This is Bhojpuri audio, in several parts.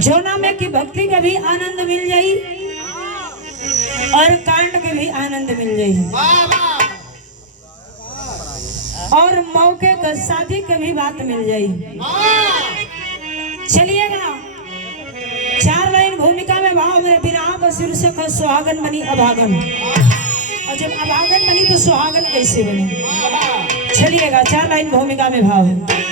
जोना में की भक्ति के भी आनंद मिल जाई और कांड के भी आनंद मिल जाई और मौके का शादी के भी बात मिल जाई। चलिएगा 4 लाइन भूमिका में भाव मेरे विराह का शीर्षक है सुहागन बनी अभागन, और जब अभागन बनी तो सुहागन कैसे बनी। चलिएगा 4 लाइन भूमिका में भाव है।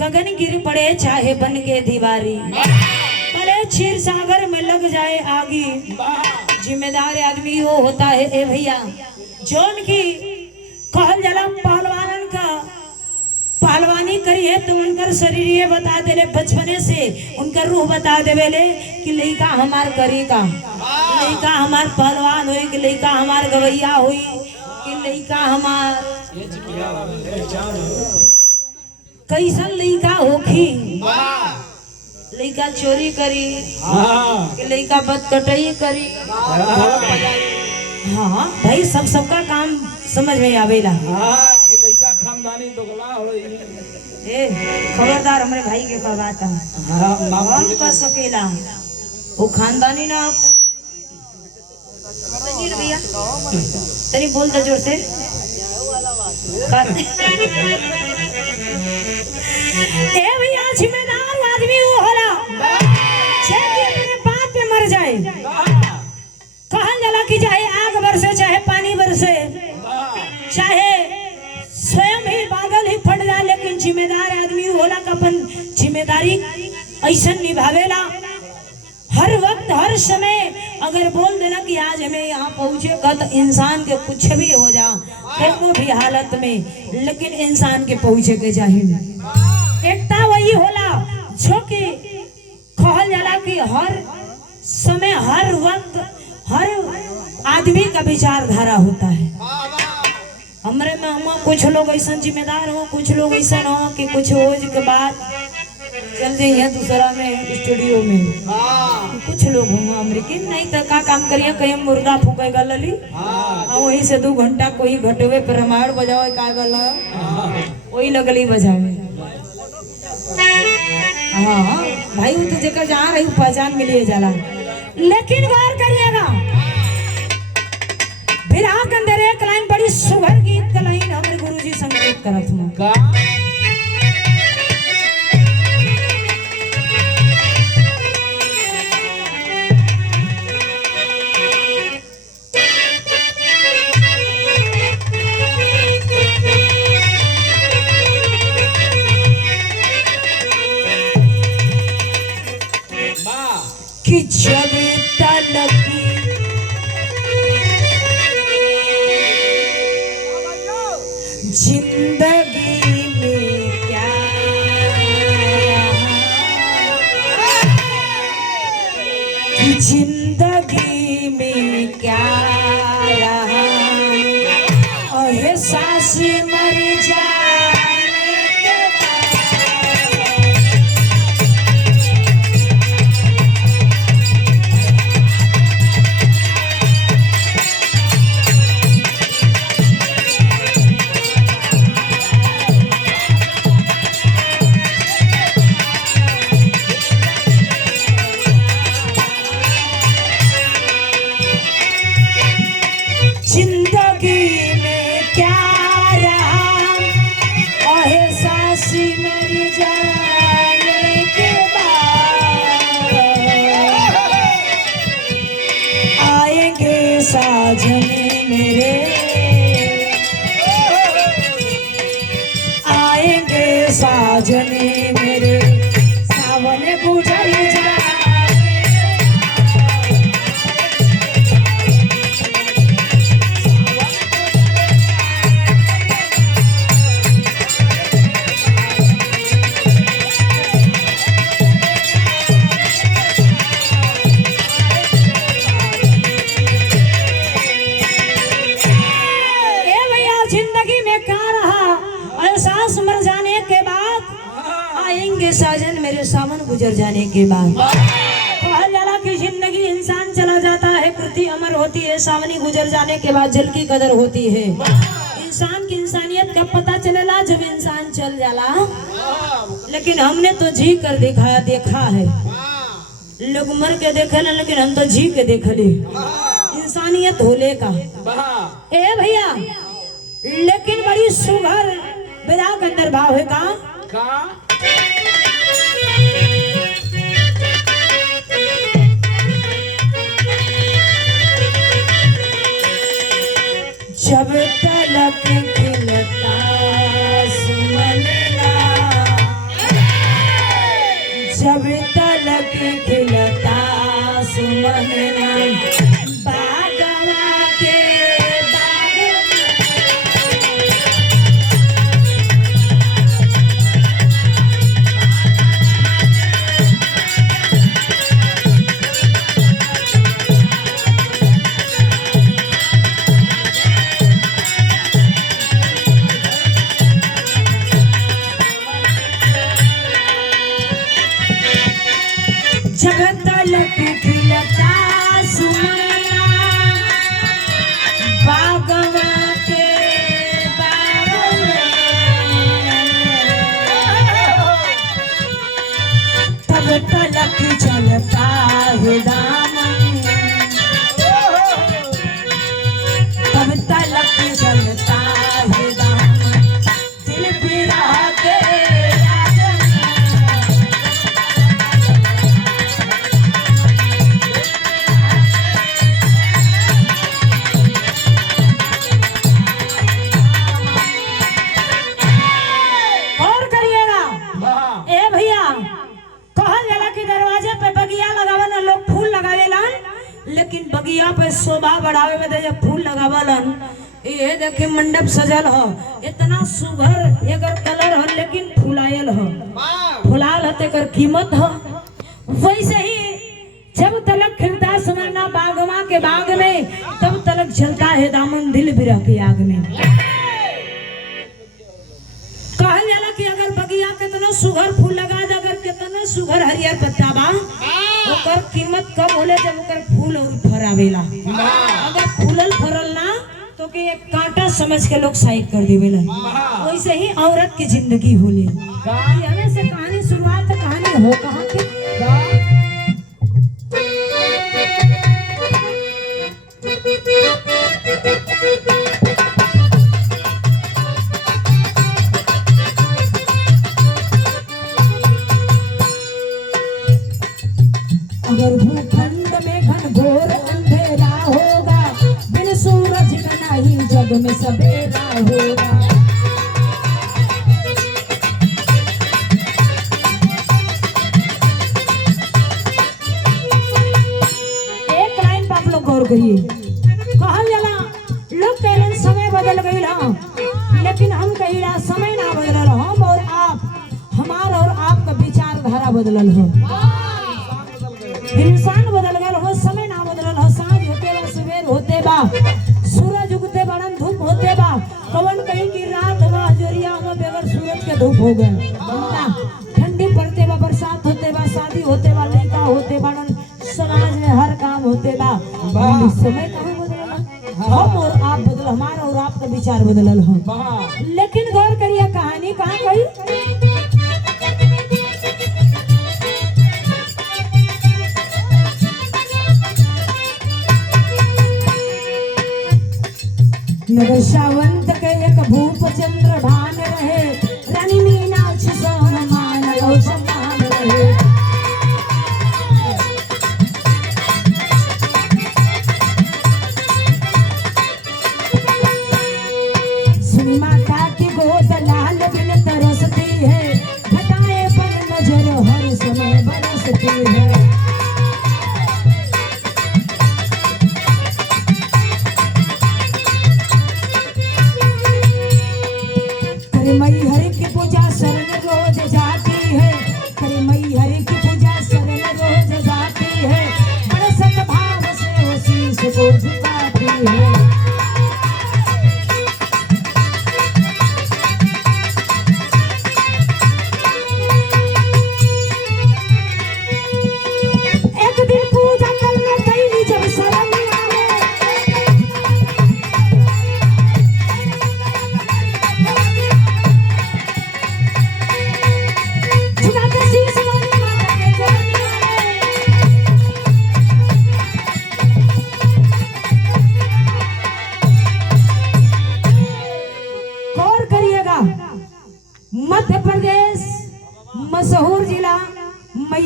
गगन गिर पड़े चाहे बन के दीवारी, भले क्षीर सागर में लग जाए आगी, जिम्मेदार आदमी वो होता है ए भैया जोन की कहल जला पहलवानन का पहलवानी करी है तो उनकर शरीर ये बता देले बचपने से उनकर रूह बता देवेले कि लड़का हमार करी का, लड़का हमार पहलवान हुई कि लड़का हमार गवैया हुई कि लड़का हमार कैसन लड़का होखी, लड़का चोरी करी कि लड़का बदकटई करी। हाँ भाई सबका काम समझ में आवेला। कि लड़का खानदानी दोगला होई। ए खबरदार हमरे भाई के कहवाता कौन कर सकेला वो खानदानी ना। भैया तनी बोल दे जोर से। ए भैया जिम्मेदार आदमी वो होला चाहे अपने बाप पे मर जाए, कहल जाला कि चाहे आग बरसे चाहे पानी बरसे चाहे स्वयं ही बादल ही फट जाए, लेकिन जिम्मेदार आदमी होला का अपन जिम्मेदारी ऐसा निभावेला। हर वक्त हर समय अगर बोल देना कि आज हमें यहाँ पहुँचे का तो इंसान के कुछ भी हो जा कोनो भी हालत में, लेकिन इंसान के पहुँचे के चाहिए। एकता वही होला जो कि कहल जाला कि हर समय हर वक्त हर आदमी का विचारधारा होता है। हमरे में हम कुछ लोग ऐसा जिम्मेदार हो, कुछ लोग ऐसा हो कि कुछ हो के बाद चल जाइए दूसरा में स्टूडियो में, कुछ लोग होंगे अमेरिकन नहीं तो का काम करिए कहीं मुर्गा फूके गलली वही से 2 घंटा कोई घटवे पर रामायण बजावे का गल वही लगली बजावे। हाँ भाई वो तो जगह जहाँ रही पहचान मिलिए जाला, लेकिन गौर करिएगा विराह के अंदर एक लाइन बड़ी सुघर गीत का लाइन हमारे गुरुजी संगीत करत हूँ। कि जब तलक जिंदगी में क्या कि जिंदगी में क्या रहा और सांस मर जाने के बाद जिंदगी में क्या रहा, एहसास मर जाने के बाद, आएंगे साजन मेरे सावन गुजर जाने के बाद। कहा जाला कि जिंदगी इंसान चला जाता है, पृथ्वी अमर होती है, सावनी गुजर जाने के बाद जल की कदर होती है। इंसान की इंसानियत का पता चलेला जब इंसान चल जाला। लेकिन हमने तो जी कर देखा है। लोग मर के देखे ना, लेकिन हम तो जी के देख ले इंसानियत होले का। ए भैया, लेकिन बड़ी सुघर विदा के अंदर भाव है का जब तलक खिलता सुमनला, जब तलक खिलता सुमनला, बागवा के बाग जब तलक खिलता सुमनला, बागवा के बाग तब तलक चलता है दामन, तब तलक चलता है दामन, दिल बिरा के लेकिन बगिया पे शोभा बढ़ावे में जब फूल लगावलन, ये देखे मंडप सजल हो, इतना सुघर एकर कलर हो, लेकिन फुलायल हो, फुलाल हो तेकर कीमत हो। वैसे ही जब तलक खिलता सुमनला बागवा के बाग में, तब तलक जलता है दामन दिल बिरह की आग में। कहल जाला कि अगर बगिया कितना सुघर फूल लगा दे, अगर कितना सुघर हरियर पत्ता बा, ओकर कीमत कब होले जब ओकर फूल और फरावेला। अगर फूलल फरल ना तो के एक कांटा समझ के लोग साइड कर देवेला। वैसे ही औरत की जिंदगी होले। हमें से कहानी शुरुआत तो कहानी हो कहां के अगर भूखंड में घनघोर अंधेरा होगा, बिन सूरज का नहीं जग में सवेरा होगा। एक लाइन पर आप लोग गौर करिए। कहल जाला लोग कहलन समय बदल गई ना, लेकिन हम कहिला समय ना बदलल, हम और आप, हमार और आपका विचारधारा बदलल हो। इंसान बदल गए हो, समय ना बदलल हो। सांझ होते बा, सवेर होते बा, सूरज उगते बड़न, धूप होते बा। कवन कहीं की रात बा, जोरिया में बगैर सूरज के धूप हो गए। ठंडी पड़ते बा, बरसात होते बा, शादी होते बा, लड़का होते बड़न, समाज में हर काम होते बा। समय कहाँ बदलल? हम और आप बदल, हमारा और आपका विचार बदलल हो। लेकिन गौर करिए कहानी कहाँ गई। नगरसावंत के एक भूप चंद्र भान रहे, रानी मीनाक्षी सोहन मान लो सम्मान रहे। सुनी माता की गोद लाल बिन तरसती है, घटाए पर नजर हर समय बरसती है। मई हरि की पूजा शरण रोज जाती है, हरि मई हरि की पूजा शरण रोज जाती है, बड़े सद्भाव से वो शीश को झुकाती है।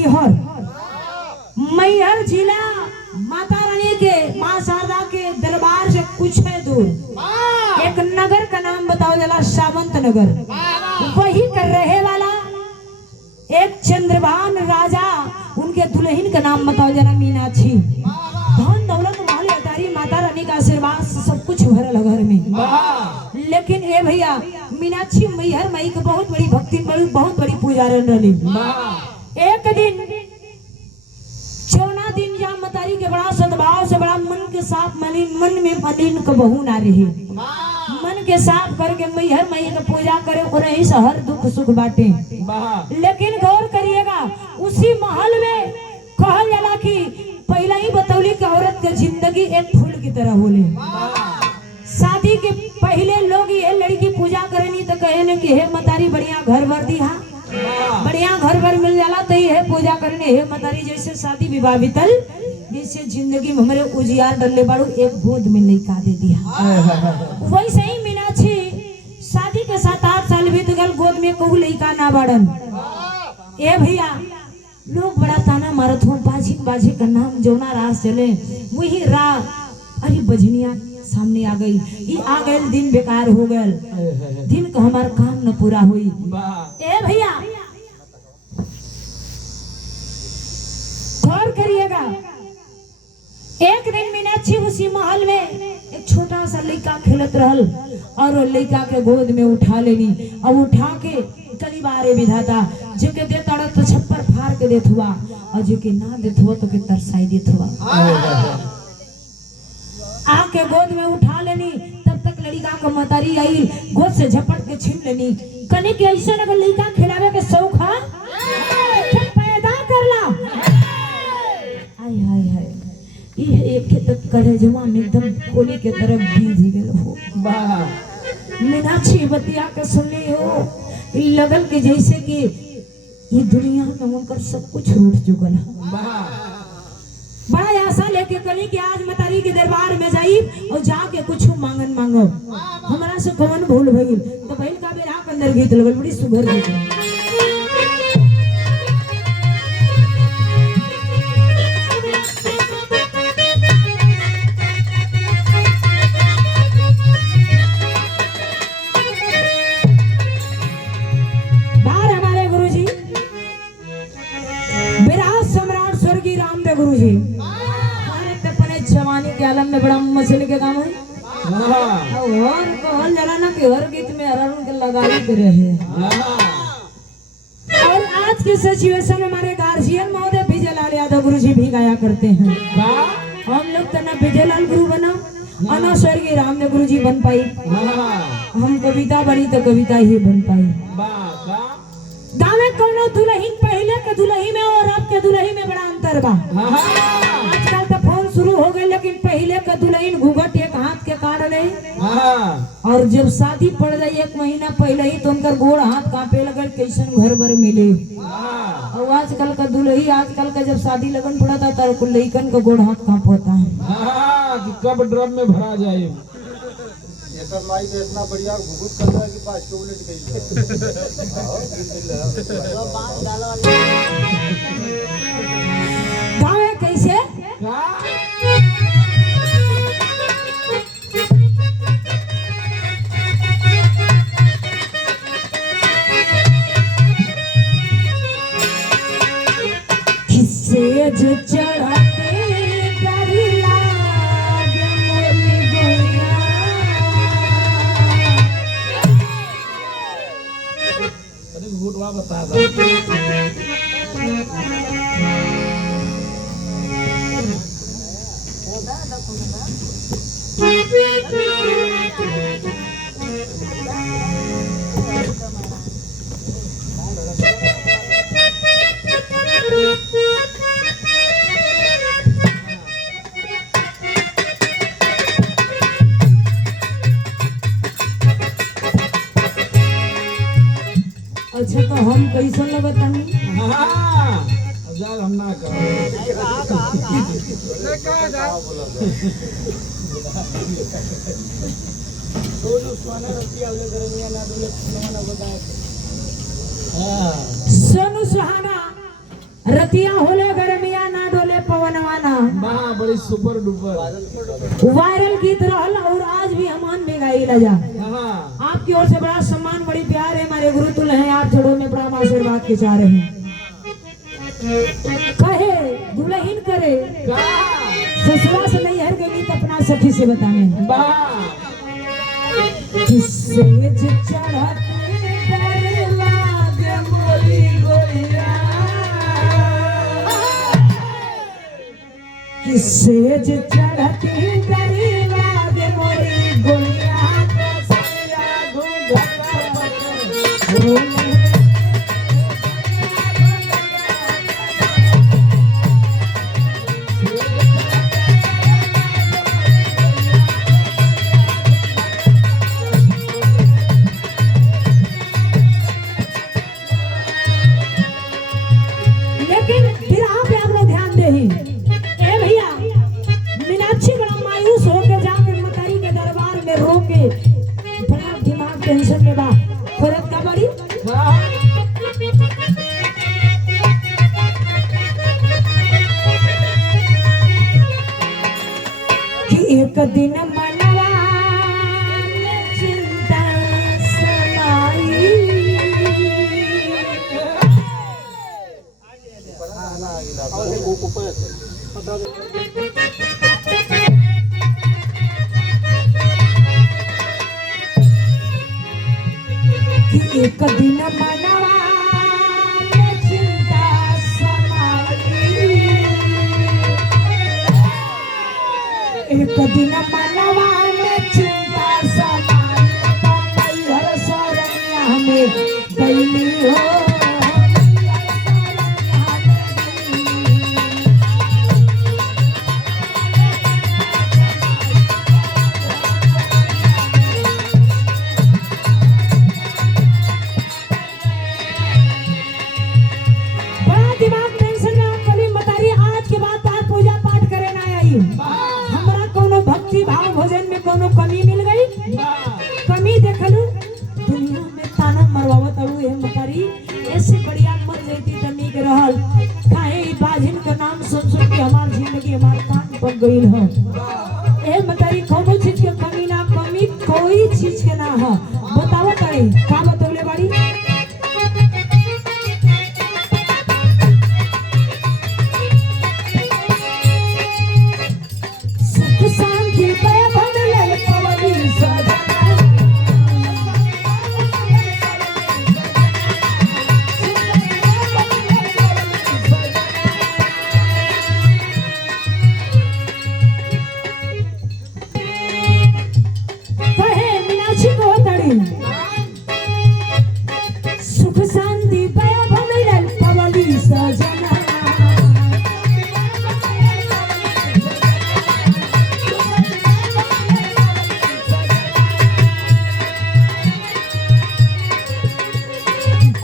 मैहर, मैहर जिला माता रानी के, माँ शारदा के दरबार से कुछ है दूर एक नगर का नाम बताओ जला, सावंत नगर। वही कर रहे वाला एक चंद्रभान राजा, उनके दुल्हन का नाम बताओ जरा मीनाक्षी। धन दौलत माल अटारी, माता रानी का आशीर्वाद सब कुछ भरल घर में। लेकिन ए भैया मीनाक्षी मैहर माई के बहुत बड़ी भक्ति, बहुत बड़ी पूजा रही। एक दिन 14 दिन जहाँ मतारी के बड़ा सद्भाव से, बड़ा मन के साफ मलिन, मन में मलिन को बहू ना रही, मन के साफ करके मैहर माई का पूजा करे और यही से हर दुख सुख बांटे। लेकिन गौर करिएगा उसी महल में कहल जाला कि पहला ही बतौली कि औरत के जिंदगी एक फूल की तरह होले। शादी के पहले लोग ये लड़की पूजा करेनी तो कहे कि हे मतारी बढ़िया घर भर दी, हाँ बढ़िया घर भर मिल जाला तो ये पूजा करने, हे मतारी जैसे शादी विवाह बीतल, जैसे जिंदगी में हमारे उजियार डले बाड़ू, एक गोद में लड़का दे दिया। वैसे ही मीनाक्षी शादी के 7-8 साल बीत गल, गोद में कहू लड़का ना बाड़न। ए भैया लोग बड़ा ताना मारत हो, बाजी बाजी का नाम जौना रास चले वही अरे बजनिया सामने आ गई, ये आ गए दिन बेकार हो गए, दिन का हमारा काम न पूरा हुई। ए भैया गौर करिएगा, एक दिन मीनाक्षी उसी महल में एक छोटा सा लड़का खेलत रहल और वो लड़का के गोद में उठा लेनी। अब उठा के कई बारे विधाता जो के देता तो छप्पर फाड़ के देत हुआ, और जो के ना देत हुआ तो के तरसाई देत हुआ। आके गोद में उठा लेनी, तब तक लड़का को मतारी आई, गोद से झपट के छीन लेनी। कने के ऐसा अगर लड़का खिलावे के शौक है पैदा करला, हाय हाय हाय, ये एक के तक कलेजवा में एकदम कोली के तरफ भीज गेल हो। मीनाक्षी बतिया के सुनली हो, लगल के जैसे कि ये दुनिया में उनकर सब कुछ रूठ चुकल है। बड़ा आशा लेके कली कि आज मतारी के दरबार में जाई और जाके कुछ मांगन मांगो, हमारा से कौन भूल भइल। तो भइल का बेरा के अंदर गीत लगल, बड़ी सुघर गीत। गुरुजी अपने जवानी के आलम में बड़ा मछली के काम है, और कहल जाला ना कि हर गीत में हर के लगाई के रहे। और आज के सिचुएशन में हमारे गार्जियन महोदय विजयलाल यादव गुरुजी भी गाया करते हैं। हम लोग तो ना विजयलाल गुरु बना और ना स्वर्गीय रामदेव गुरुजी बन पाई, हम कविता बनी तो कविता ही बन पाई। गावे कोनो दुल्हन पहले के दुल्ही में और अब के दुल्ही में बड़ा अंतर बा। आजकल तो फोन शुरू हो गए, लेकिन पहले के दुल्हन घूंघट एक हाथ के काट ले, और जब शादी पड़ जाए 1 महीना पहले ही तो उनका गोड़ हाथ कांपे लगे, कैसन घर भर मिले। और आजकल का दुल्ही, आजकल का जब शादी लगन पड़ा था तो लड़कन का गोड़ हाथ कांप होता है कि कब ड्रम में भरा जाए। माई तो इतना बढ़िया घुघुट कर रहा है कि 5 मिनट गई। गावे कैसे किससे जो चढ़ाते करिला घुटवा बता दो। अच्छा तो हम कैसे लगतानी? हजार हम ना करो। सोनू सुहाना रतिया होले गरमिया ना डोले पवनवाना। वाह बड़ी सुपर डुपर वायरल गीत रहल और आज भी हमान में गाई लजा। हाँ आपकी ओर से बड़ा सम्मान बड़ी प्यार है, हमारे गुरु तुल्य हैं, आप जोड़ों में बड़ा आशीर्वाद के चाह रहे हैं। कहे दुल्हन करे ससुरा से नहीं हर गई तो अपना सखी से बताने वाह किससे चढ़ते पर लागे मोरी गोरिया, किससे चढ़ती पर लागे मोरी गोरिया, लेकिन फिर आप लोग ध्यान दे ही ए भैया, मीनाक्षी बड़ा मायूस होके जाके मतारी के दरबार में रो के बड़ा दिमाग टेंशन में बा। औरत का बड़ी कि एक दिन मनवा में चिंता समाई, कि एक दिन मनवा में चिंता समाई, एक दिन मनवा में चिंता समाई, पापई हर सोरनिया में गईली हो। कमी मिल गई, कमी देखलू दुनिया में ताना मरवावत अड़ू है मतारी, ऐसे बढ़िया मर जाती तनी के रहल काहे बाजिन का नाम सुन सुन के हमार जिंदगी हमार कान पक गई है। ए मतारी कोनो चीज के कमी ना, कमी कोई चीज के ना है। बताओ तारी का बतौले बाड़ी सुख शांति पे बनले पवनी सजना, कहे मीनाक्षी को तड़ी सुख शांति पे बनले पवनी सजना,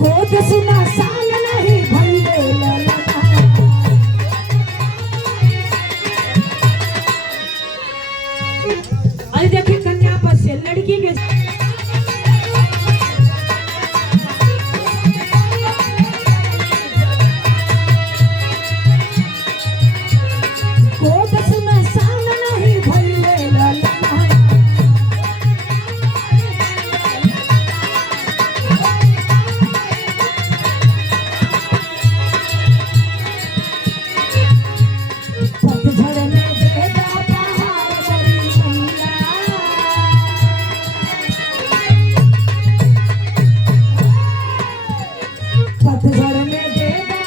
गोद सुना साल नहीं भइले ललना। अरे देखिए कन्या पर से लड़की के गोद सुना साल नहीं भइले ललना। पतझड़ में देदा बहार बड़ी मैया, पतझड़ में देदा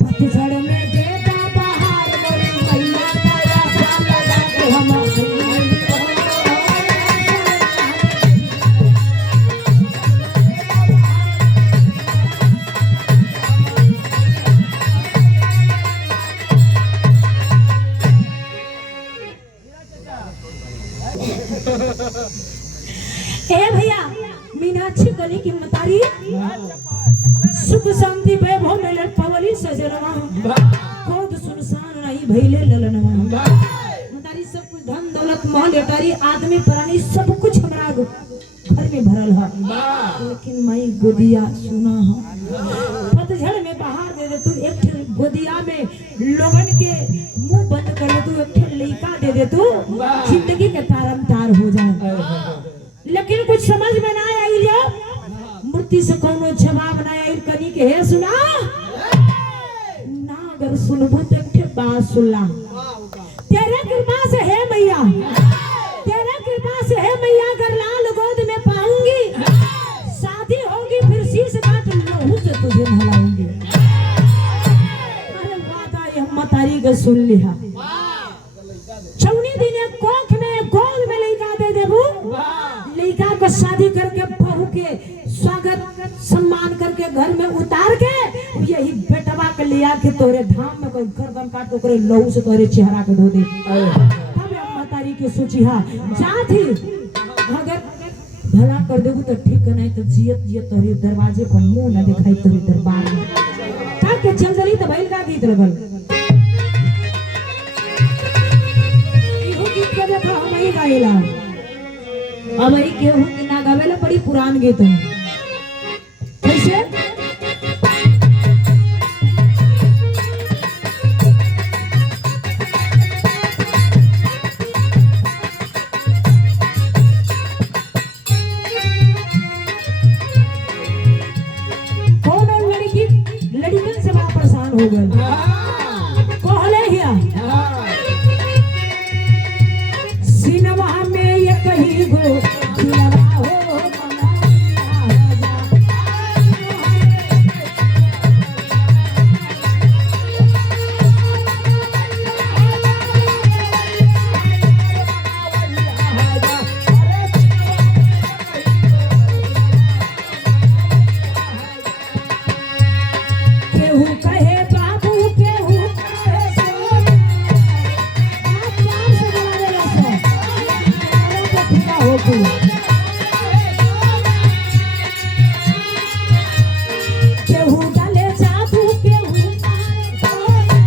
पतझड़ में देदा बहार बड़ी मैया, तेरा साल लगा के हम ए भैया, मीनाक्षी गली की मतारी सुख शांति वैभव में पवली सजनवा, क्रोध सुनसान नहीं भइले ललनवा। मतारी सब कुछ धन दौलत मोह लेटारी आदमी प्राणी सब कुछ हमरा घर में भरल है, लेकिन मैं गोदिया सुना है। पतझड़ में बहार दे दे तू एक ठे गोदिया में लोगन के मुंह बंद कर दे तू, एक ठे लइका दे दे तू, जिंदगी के तारम तार हो जाए। लेकिन कुछ समझ में ना आई लिया, मूर्ति से कोनो जवाब ना आई। कनी के हे सुना ना, अगर सुनबू तो एक ठे बात सुनला। तेरे कृपा से है मैया, तेरे कृपा से है मैया, अगर लाल गोद में पाऊंगी, शादी होगी फिर शीश काट लहू से तुझे नहलाऊंगी। अरे वादा ये मतारी का सुन लिया। चौनी दिन कोख में गोद में लइका दे देबू, लइका को शादी करके बहू के स्वागत सम्मान करके घर में उतार के यही बेटवा के लिया के तोरे धाम में कोई गर्दन काट तो करे लहू से तोरे चेहरा के धो दे। तब मतारी के सोची हा जाती, अगर भला कर देबू तो ठीक नहीं तो जियत जियत तोरे दरवाजे पर मुंह ना दिखाई तोरे दरबार में का के चल चली तो बैल का गीत लगल। इहो गीत के देखो हम ही गाइला, अब ही केहू के ना गावेला, बड़ी पुरान गीत है। कैसे लड़कन से बड़ा परेशान हो गए, कहले हिया सिनवा में ये कहीं गो दिलवा हो केहू कहे बाबू, केहू कहे सोना। आप प्यार से बुला देला सो, तो पूरा हो गया। केहू डाले जादू, केहू मारे सोना।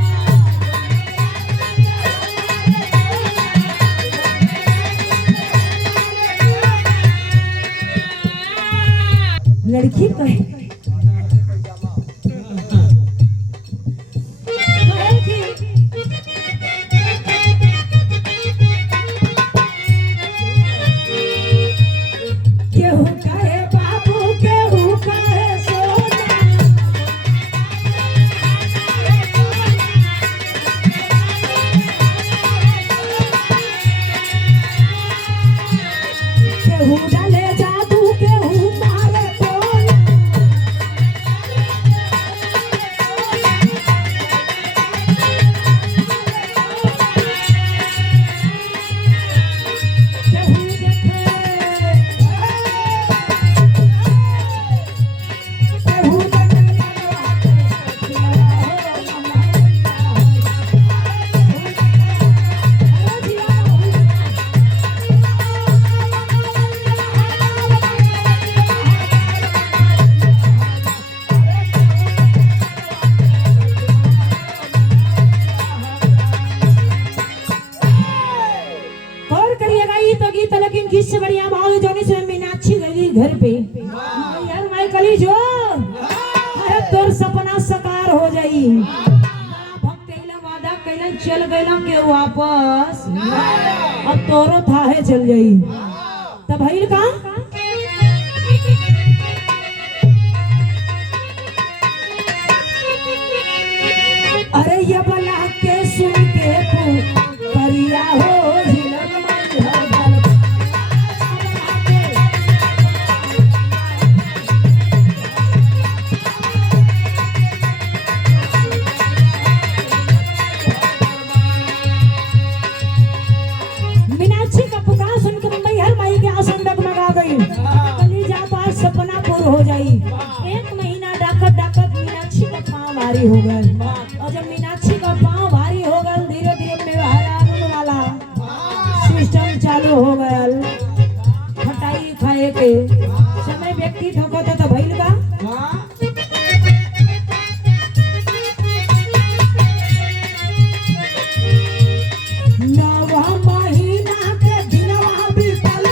लड़की कहे केहू कहे बाबू, केहू कहे सोना। केहू डाले जादू, केहू मारे टोना। केहू देखे और करिएगा ये तो गीत, लेकिन गीत से बढ़िया भाव है जोनी से मीनाक्षी गई घर पे यार मैं कली जो अरे तोर सपना साकार हो जाई। भक्त कैला वादा कैला चल गइला के वापस, अब तोरो थाहे चल जाई। तब भइल का अरे ये बला के सुन के करिया हो झिलक मन हर मीनाक्षी का पुकार सुनकर मैहर माई के आंसू डगमगा गई। कली जा पास सपना पूरा हो जाई। एक महीना डाकत डाकत मीनाक्षी का पाँव भारी हो गए, और जब मीनाक्षी का पाँव भारी हो गए धीरे धीरे मेवाड़ा वाला सिस्टम चालू हो गया। खटाई खाए के समय व्यक्ति ठोकता तो भइल बा नवा महीना के दिनवा बीतल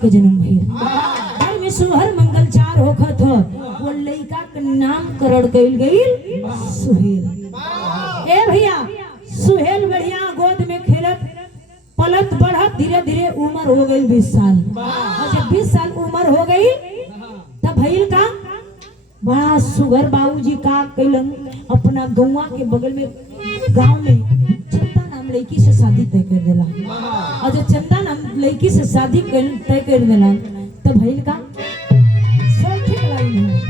के जन्म भइल। घर में सुहर मंगल चार होखत ह, वो लड़का के नामकरण कइल गइल सुहेल। ए भैया सुहेल बढ़िया गोद में खेलत पलत बढ़त धीरे धीरे उम्र हो गई 20 साल। और जब 20 साल उम्र हो गई तब भइल का बड़ा सुगर बाबूजी का कैलन अपना गौवा के बगल में गांव में चंदा नाम लड़की से शादी तय कर देला। और जब चंदा नाम लड़की से शादी तय कर देला तब भइल का सब ठीक लाइन है।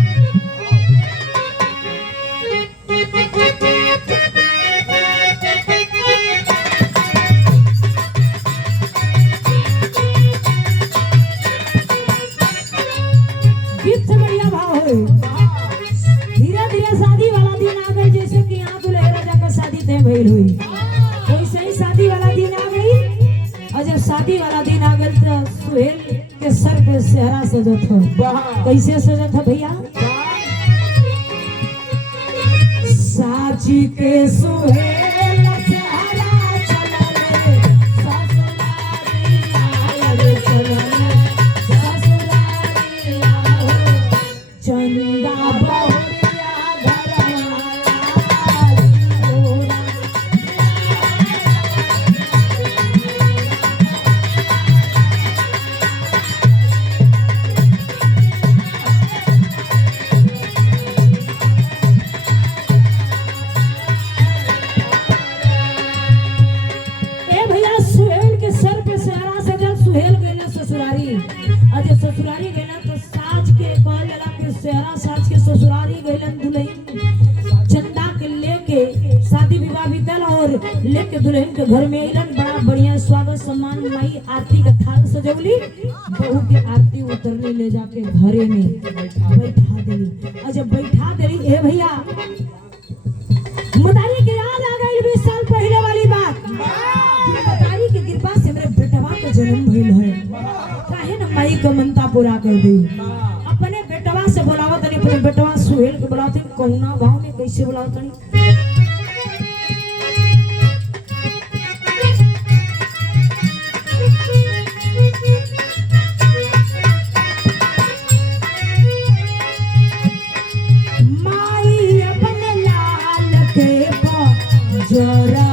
गीत से बढ़िया भाव है। धीरे धीरे शादी वाला दिन आ गई, जैसे कि यहाँ दुल्हे राजा का शादी तय भइल हुई वैसे ही शादी वाला दिन आ गई। और जब शादी वाला दिन आ गई तो सुहेल के सर पे सेहरा सजत हो। कैसे सजत हो भैया? साची के सुहेल सेहरा चलले ससुरारी आए चलले ससुरारी आओ चंदा बहुरिया घरवा ससुरारी गइलन तो साज के कहल जाला कि सेहरा साज के ससुरारी गइलन दुल्हन चंदा के लेके शादी विवाह बीतल और लेके दुल्हन के घर में अइलन। बड़ा बढ़िया स्वागत सम्मान माई आरती का थाल सजौली, बहू के आरती उतरने ले जाके घरे में बैठा देली। और जब बैठा देली ए भैया मतारी के याद आ गई 20 साल पहले वाली बात। मतारी की कृपा से मेरे बेटवा का जन्म भइल है। माई का मनता पूरा कर दी। अपने बेटवा से बुलावत नहीं, अपने बेटवा सुहेल के बुलावत कहुना भाव में कैसे बुलावत नहीं। माई अपने लाल के जोरवा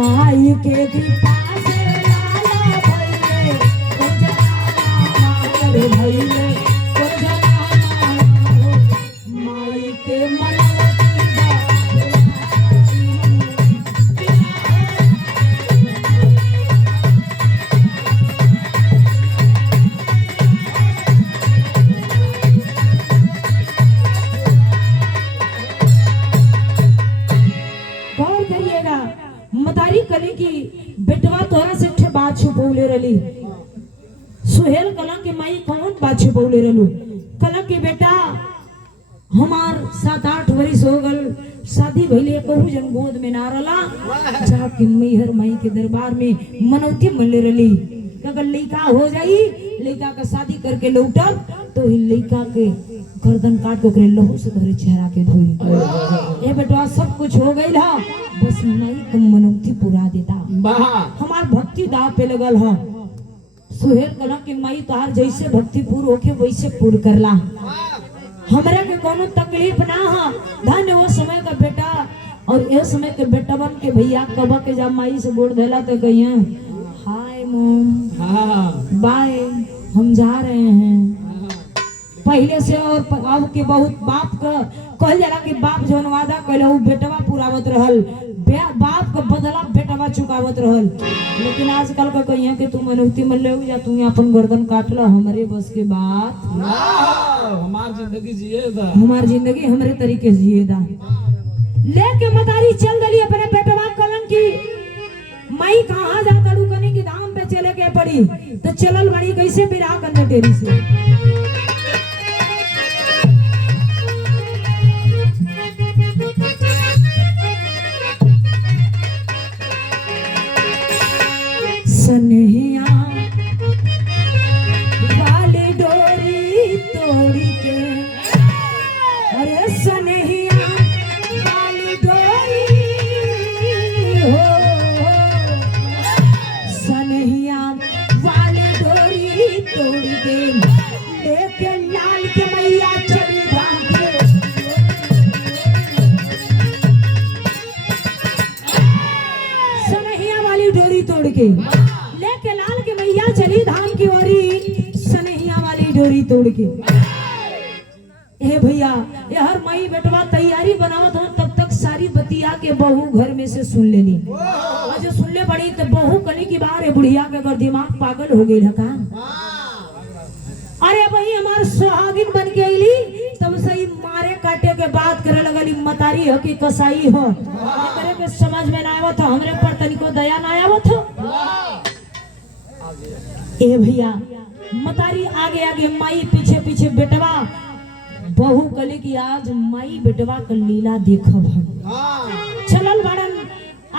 माई के कृपा से लाला भइले को जनाना मारे भइले को जनाना माई के मनवती गौर करिएगा मतारी कली की बेटवा तोरा से ठे बात छुपौले रली। सुहेल कला के माई कौन बात छुपौले रलू? कला के बेटा हमार 7-8 वर्ष हो गल शादी भइले कहू जन गोद में ना रला। जाके मैहर माई के दरबार में मनौती मल्ले रली अगर लड़का हो जाई, लड़का का शादी करके लौटब तो लड़का के गर्दन काट के लहू से घरे चेहरा के धोई। ये बेटवा सब कुछ हो गई हा, बस माई को मनौती पूरा देता। हमार भक्ति दाव पे लगल हा। सुहेल कला के माई तोहार जैसे भक्ति पूर्ण होके वैसे पूर्ण करला। हमरा के कोनो तकलीफ ना हा। धन्य वो समय का बेटा और ये समय के बेटा बन के भैया कब के जब माई से गोड़ धैला तो कहिए हाय मोम बाय हम जा रहे हैं। पहले से और अब के बहुत बाप का कहल जाला कि बाप जौन वादा कइले उ बेटवा पुरावत रहल, बाप का बदला बेटवा चुकावत रहल। लेकिन आजकल का कहिए कि तू मनौती मन ले जा, तू अपन गर्दन काट ला, हमारे बस के बात ना, हमार जिंदगी जिए दा, हमार जिंदगी हमरे तरीके से जिए दा। लेके मतारी चल दली अपने बेटवा कलन की माई कहाँ जाता रुकने की धाम पे चले के पड़ी, तो चलल बड़ी कैसे बिराह करने डेरी से। सनहिया वाली डोरी तोड़ी के, अरे सनहिया वाली डोरी हो, सनहिया वाली डोरी तोड़ी के, लेके लाल के मैया चली भागे। सनहिया वाली डोरी तोड़ के लेके लाल के मैया चली धाम की ओरी, सनहिया वाली डोरी तोड़ के। ए भैया ये हर माई बेटवा तैयारी बनावत हो, तब तक सारी बतिया के बहू घर में से सुन लेनी। और जो सुन ले बड़ी तो बहू कली की बार है, बुढ़िया के अगर दिमाग पागल हो गई का। अरे भाई हमार सुहागिन बन के अली, तब सही मारे काटे के बात करे लगली, मतारी हो कि कसाई हो, करे के समझ में ना आवत, हमरे पर तनिको दया ना आवत। ए भैया मतारी आगे आगे माई पीछे पीछे बेटवा, बहू कली की आज माई बेटवा का लीला देखब हम। चलल बाड़न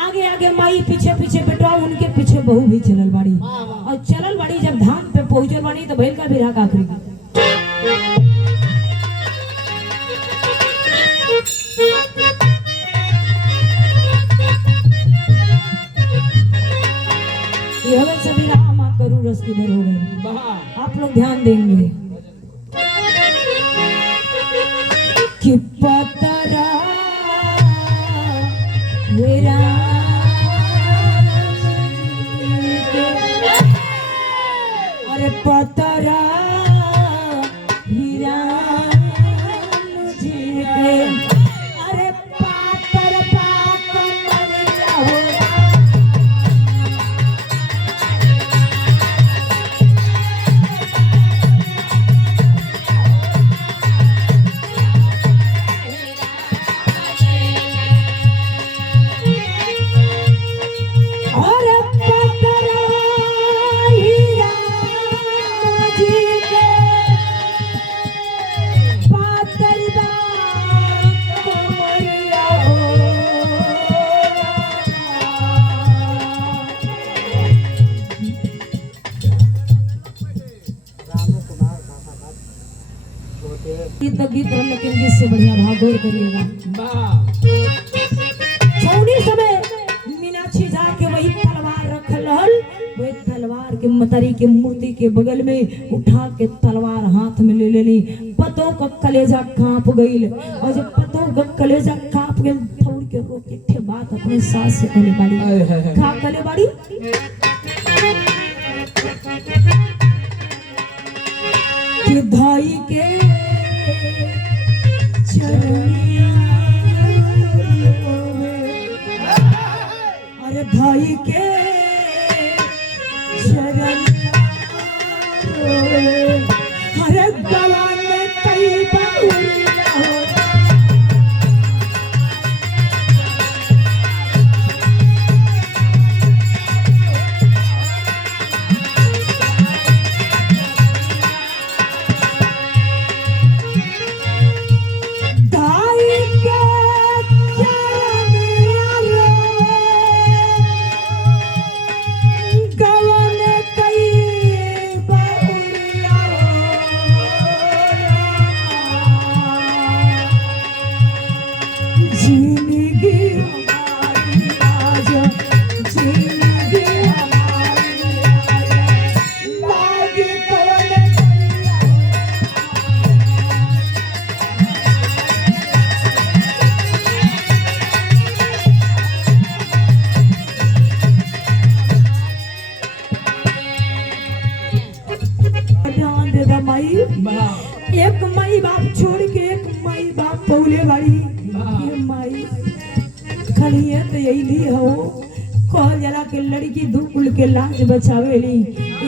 आगे आगे माई पीछे पीछे बेटवा, उनके पीछे बहू भी चलल बाड़ी। और चलल बाड़ी जब धाम पे पहुंचल बाड़ी तो भैल का बिरहा का करेगी। ये हमें सभी राम आप करूँ रस की भर हो गए, आप लोग ध्यान देंगे कि पतरा मेरा अरे पतरा हीरा जी के, अरे पातर पाक मरिया हो। गीत गीत हम लेकिन गीत से बढ़िया भागोर करिएगा। छौनी समय मीनाक्षी जाके वही तलवार रखल रहल, वही तलवार के मतरी के मूर्ति के बगल में उठा के तलवार हाथ में ले लेली। पतो का कलेजा कांप गईल, और जब पतो का कलेजा कांप गईल थोड़ के रो के ठे बात अपने सास से कहले बाड़ी। का कहले बाड़ी कि भाई के अरे भाई के शरण, अरे गला में कई बाउरिया हो। एक माई बाप छोड़ के एक माई बाप लगौले बाड़ी ये माई खाली ये तो यही हो कहल जला के लड़की दू कुल के लाज बचावेली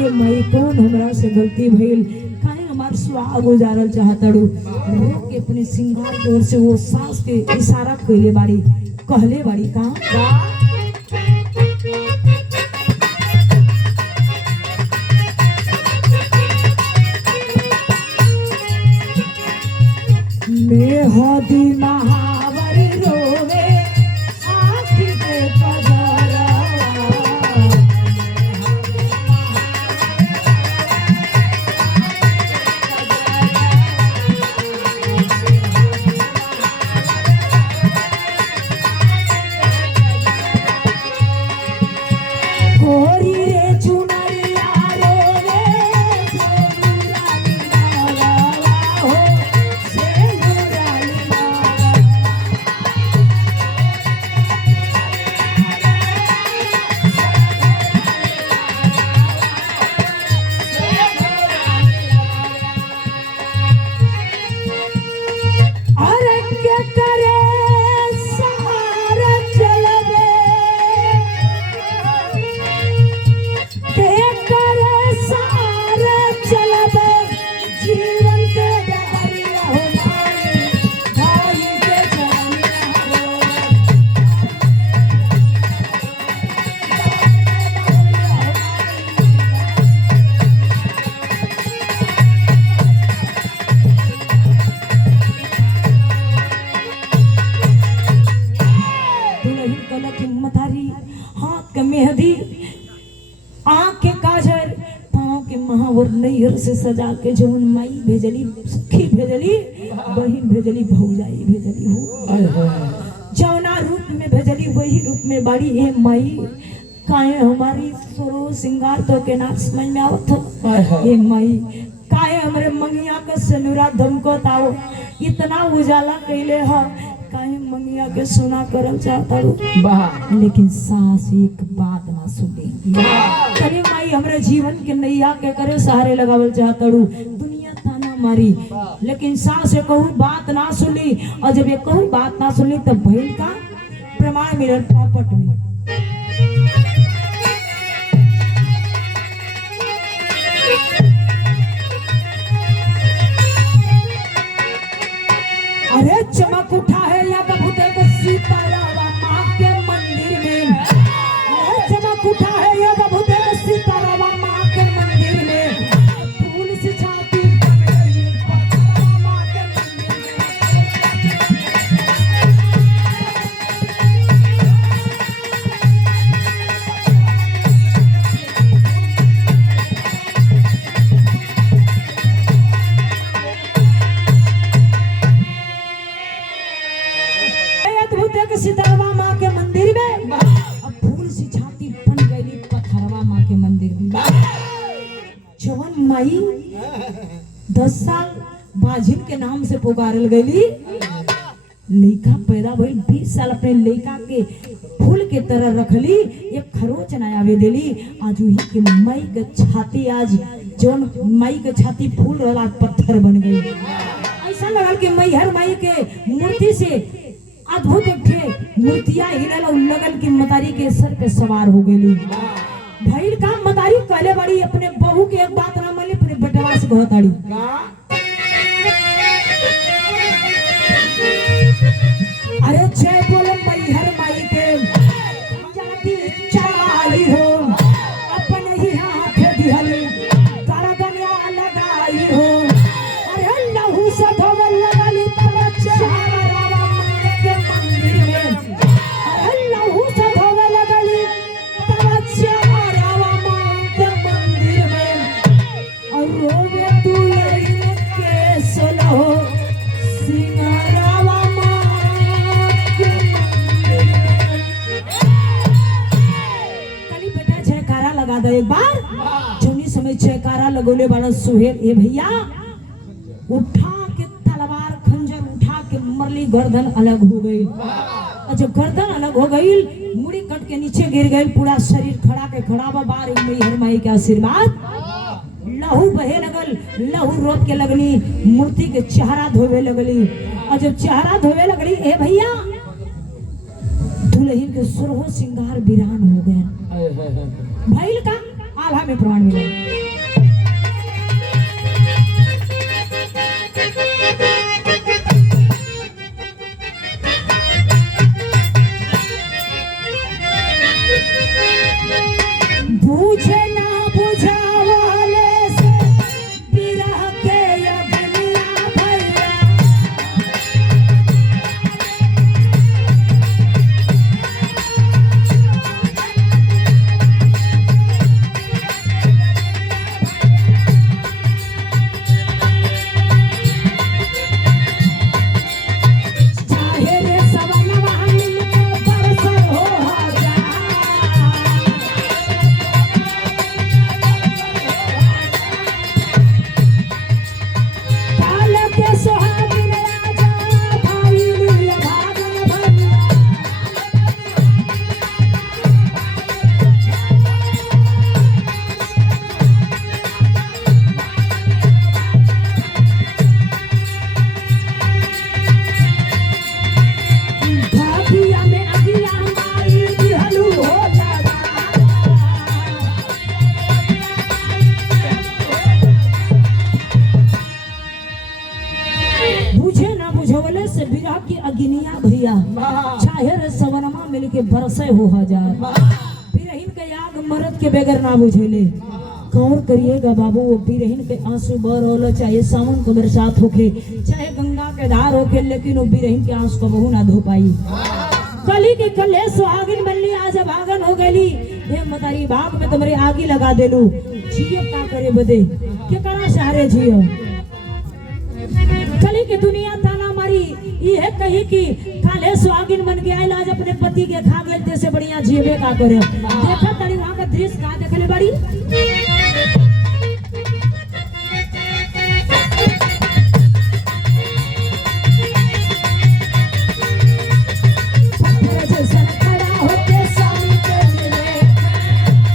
ए माई कौन हमरा से गलती भइल काहे हमार सुहाग गुजारल चाहतड़ू रोक के अपने सिंगार की ओर से वो सास के इशारा कइले बाड़ी कहले बाड़ी का मैं होदी महावर रोवे आँखी के कजरा गोरी रे चुनरिया रोवे हो से गोराली और क्या करे सहारा चलवे ते करे सहारा चलवे जीवन के डगरिया हो माई भाई के जानिया हो दुल्हन कनक की मथारी हाथ के मेहंदी आँख के काजल पाँव के महावर नैहर से सजा के जौन माई भेजली सखी भेजली बहिन भेजली भौजाई भेजली हो जौना रूप में भेजली वही रूप में बाड़ी ए माई काहे हमारी सोरो सिंगार तो के ना समझ में आवत हो ए माई काहे हमरे मंगिया के सनुरा धमको ताओ इतना उजाला कैले ह काहे मंगिया के सोना करल चाहता लेकिन सास एक बात ना सुनी अरे माई हमरे जीवन के नैया के करे सहारे लगावल चाहतड़ू दुनिया ताना मारी लेकिन सास से कहूँ बात ना सुनी और जब ये कहूँ बात ना सुनी तब भइल का प्रमाण मिलल पापट में अरे चमक उठा है या बबूते को सीताराम माँ के मंदिर में अरे चमक उठा है या बबूते को सीताराम माँ के मंदिर में फूल से छाती पक गई पथरा माँ के मंदिर में अद्भुत है कि सीताराम माँ के मंदिर में अब फूल से छाती बन गई पथरवा माँ के मंदिर में जवन माई 10 साल बाजिन के नाम से पुकारल गई लड़का पैदा भइल 20 साल अपने लड़का के फूल के तरह रखली एक खरोच न आवे देली आज वही के माई के छाती आज जौन माई के छाती फूल वाला पत्थर बन गई ऐसा लगल कि मैहर माई के मूर्ति से अद्भुत एक मूर्तियां हिलल और लगल की मतारी के सर पे सवार हो गई भइल का मतारी कहले बड़ी अपने बहू के एक बात ना मानी अपने बेटवा से कहताड़ी अरे जय बोले मैहर माई के जाती चढ़ाई हो अपन ही हाथ दिहली करगनिया लगाई हो अरे लहू से धोवल लगली तब चारा के मंदिर में अरे लहू से धोवल लगली तब चारा के मंदिर में और रोवे तू यही के सुनो सिंगारावा लगा दो एक बार जौनी समय जयकारा लगोले बड़ा सुहेल ए भैया उठा के तलवार खंजर उठा के मरली गर्दन अलग हो गई और जब गर्दन अलग हो गई मुड़ी कट के नीचे गिर गई पूरा शरीर खड़ा के खड़ा बार मैहर माई के आशीर्वाद लहू बहे लगल लहू रोक के लगनी मूर्ति के चेहरा धोवे लगली और जब चेहरा धोवे लगली ए भैया दुल्हन के सुरहो सिंगार वीरान हो गए भइल का आल्हा में प्रमाण मिला पूछे ना बुझावाले से बिरह के अग्निया भैया चाहे रे सवनवा मिलके बरसर हो हजार काल के सुहागिन राजा भाई लीला भागन भैया भाभिया में अगिया माई दिहलू हो जावा बुझे ना बुझवले से बिरह की अग्निया भैया चाहे रे सवनमा मिलके बरसे हो हजार बिरहिन के याद मरद के बगैर ना बुझेले कौन करिएगा बाबू वो बिरहिन के आंसू बह होलो चाहे सावन को बरसात होके चाहे गंगा के धार होके लेकिन वो बिरहिन के आंसू को बहु ना धो पाई कली की कले सुहागिन बनली आज भागन हो गई हे मतारी बाग में तुम्हारी आगी लगा देलू जियो का करे बदे के करा सहारे जियो कली की दुनिया ताना मारी ये कही कि काले सुहागिन बन के आइल आज अपने पति के खा गए जैसे बढ़िया जीवे का करे देखा तड़ी वहां का दृश्य कहां देखले बड़ी पत्थर जैसा खड़ा होके सामने के मिले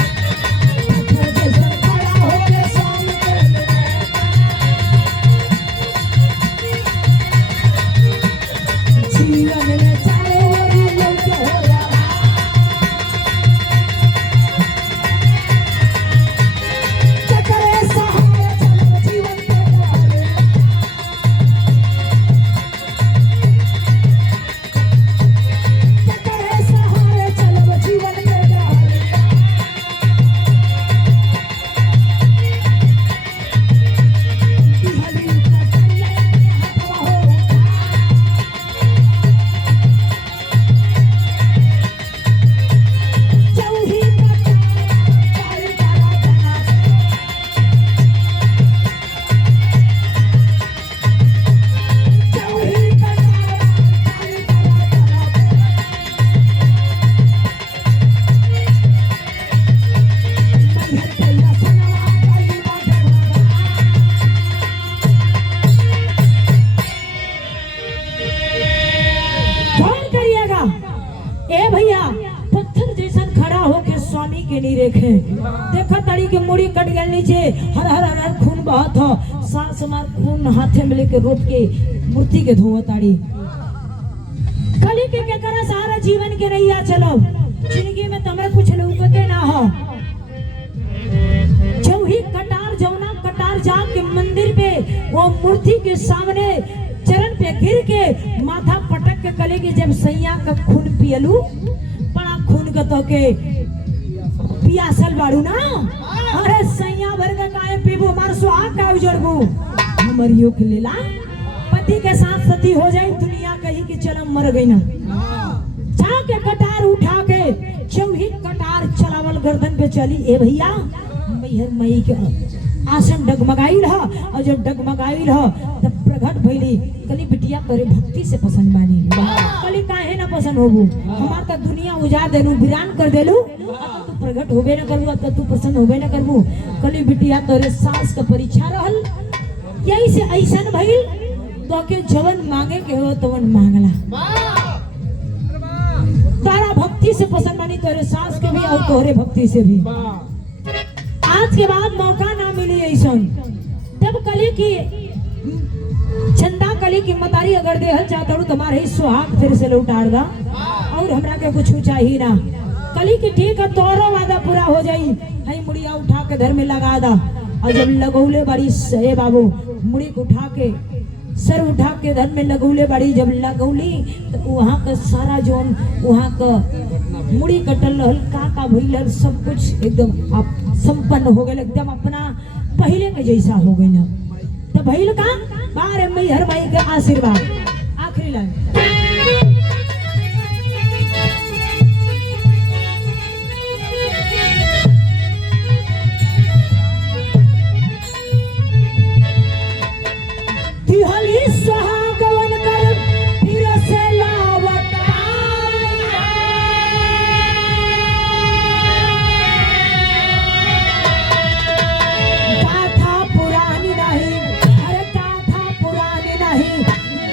पत्थर जैसा खड़ा होके सामने के मिले जीवन में चारों ओर लोग हो रहा चकरे सहारे चलो जीवन के द्वारे चकरे सहारे चलो जीवन के द्वारे बिहली का कन्या हवा हो चौही का चाई करा जना चौही का चाई करा जना मैहर कैया सनवा कई बाटे कौन करिएगा ए भैया पत्थर जैसन खड़ा होके स्वामी के नहीं रेखे देखा तड़ी के मुड़ी कट गल नीचे हर हर हर हर खून बहत हो सास मार खून हाथे में लेके रोप के मूर्ति के धोव ताड़ी कली के करा सारा जीवन के रहिया चलो जिंदगी में तमरे कुछ लौकते ना हो जो ही कटार जौना कटार जाके मंदिर पे वो मूर्ति के सामने चरण पे गिर के माथा पटक के कले के जब सैया का खून पियलू बड़ा खून का तो के पियासल बाड़ू ना अरे सैया भर का काहे पीबू हमार सुहाग का उजड़बू हमर योग लेला पति के साथ सती हो जाए दुनिया कही कि चलो मर गई ना जाके कटार उठा के चौही कटार चलावल गर्दन पे चली ए भैया मैहर मई के आसन डगमगाई रहा और जब डगमगाई रहा तब प्रकट भइली कली बिटिया तोरे भक्ति से पसंद बानी कली काहे ना पसंद होबू हमार का दुनिया उजाड़ देलू वीरान कर देलू अब तू प्रकट होबे ना करबू अब तू पसंद होबे ना करबू कली बिटिया तोरे सास का परीक्षा रहल यही से ऐसन भइल तो के जवन मांगे के हो तवन मांगला तारा भक्ति से पसंद बानी तोरे सास के भी और तोरे भक्ति से भी आज के बाद मौका ना मिली ऐसन जब कली की चंदा कली की मतारी अगर देहल चाहता हूँ तुम्हारे ही सुहाग फिर से लौटाड़ दा और हमरा के कुछ चाहिए ना। कली की ठीक है तोरो वादा पूरा हो जाई, हई मुड़िया उठा के घर में लगा दा। और जब लगौले बड़ी ए बाबू मुड़ी को उठा के सर उठा के घर में लगौले बड़ी, जब लगौली तो वहाँ का सारा जोन वहाँ का मुड़ी कटल रहल का भइल सब कुछ एकदम आप संपन्न हो गए, एकदम अपना पहले के जैसा हो गई ना। तो भइल का बारे में हर माई के आशीर्वाद। आखिरी लाइन तिहली सुहागवन कर फिर से लावट गाथा पुरानी नहीं, अरे गाथा पुरानी नहीं,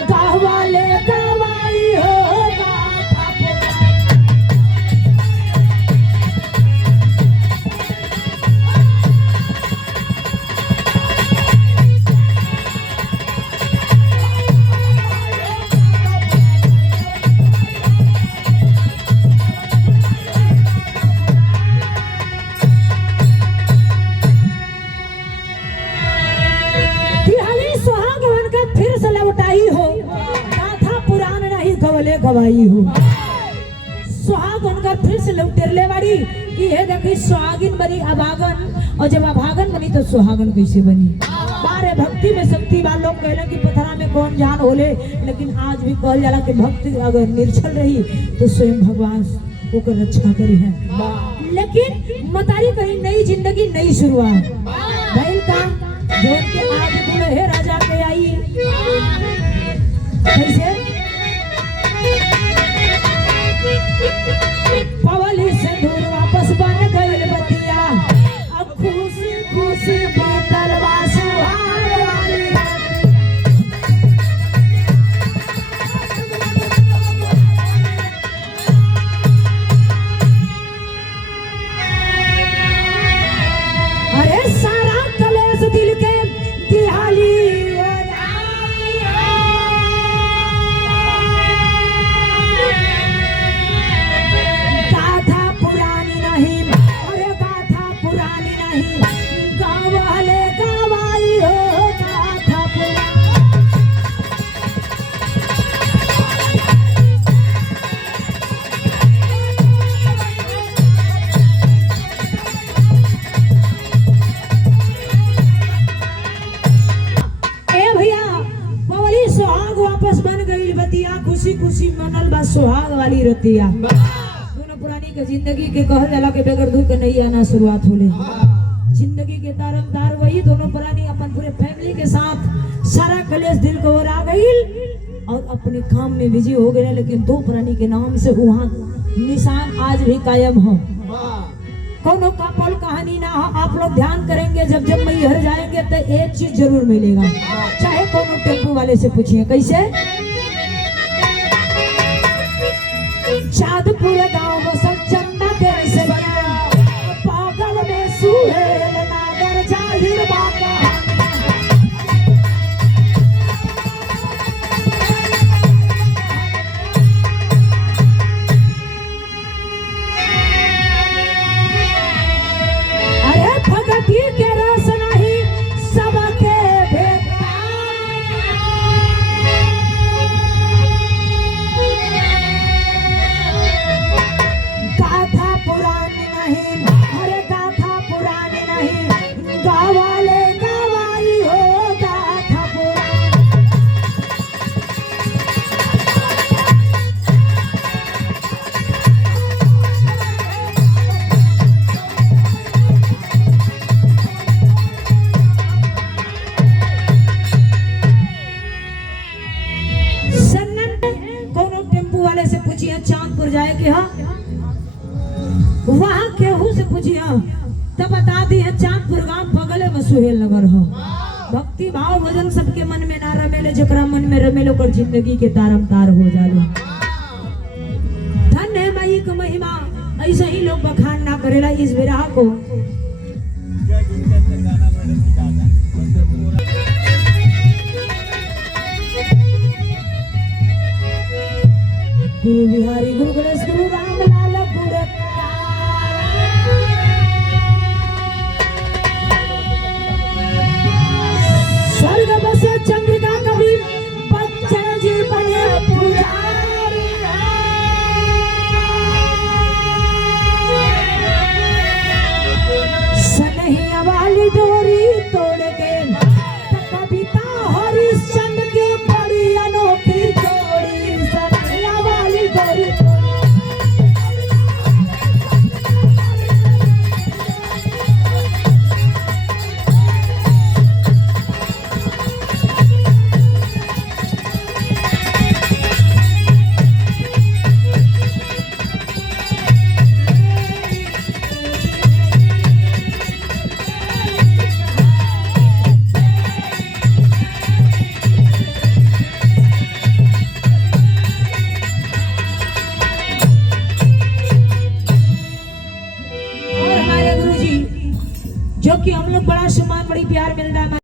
कहवाले गवाई हो गाथा पुरानी। तिहली सुहागवन का फिर से लौटाई हो, गाथा पुरान नहीं गवले गवाई हो। सुहागन का फिर से लौटेरले बाड़ी, ये देखी सुहागिन बनी अभागन, और जब अभागन बनी तो सुहागन कैसे बनी। बारे भक्ति में शक्ति वाले लोग कहला कि पथरा में कौन जान होले, लेकिन आज भी कहल जाला कि भक्ति अगर निर्छल रही तो स्वयं भगवान ओकर रक्षा करी है। लेकिन मतारी कही नई जिंदगी नई शुरुआत भइल का जोन के आज दुल्हे राजा के आई कैसे पवली सिंदूर वापस बन गइल बतिया, अब खुशी खुशी बीतल बा सुहाग वाली। अरे सारा कलेश दिल के दिहाली गाथा पुरानी नहीं, अरे गाथा पुरानी नहीं, गवाले गवाई हो गाथा पुरानी। ए भैया पवली सुहाग वापस बन गई बतिया, खुशी खुशी मनल बा सुहाग वाली रतिया। दोनों पुरानी के जिंदगी के कहल जाला के बेगर दुख नहीं आना शुरुआत होले। जिंदगी के तारमदार वही दोनों पुरानी अपन पूरे फैमिली के साथ सारा कलेश दिल को ओर आ गई और अपने काम में बिजी हो गए। लेकिन दो पुरानी के नाम से वहाँ निशान आज भी कायम हो। कोनो का पल कहानी ना हो, आप लोग ध्यान करेंगे जब जब मैहर जाएंगे तो एक चीज जरूर मिलेगा, चाहे कोनो टेम्पू वाले से पूछिए कैसे। चाँदपुर गांव बसल चंदा तेरे से बना, पागल में सुहेल नागर जाहिर बाका। अरे भगती के रस नहीं सबके गाथा पुरानी नहीं, अरे गाथा पुरानी नहीं, गवाले गवाई हो गाथा पुरानी। सन्नन कोनो टेम्पू वाले से पूछिए चांदपुर जाए के हाँ, वहाँ केहू से पूछिए तब बता दिए चांदपुर गांव बगले में सुहेल नगर हो। भक्ति भाव भजन सबके मन में ना रमेले, जकरा मन में रमेले ओकर जिंदगी के तारम तार हो जाले। धन्य है माई की महिमा, ऐसे ही लोग बखान ना करेला इस विरह को। गुरु बिहारी गुरु गणेश गुरु राम लाल गुरु स्वर्ग बसे चंद्रिका कवि बच्चन जी बने पुजारी सनहिया वाली डोरी तोड़ के कविता हरिश्चंद्र की बड़ी अनोखी जोड़ी सनहिया वाली डोरी जो कि हम लोग बड़ा सम्मान बड़ी प्यार मिलता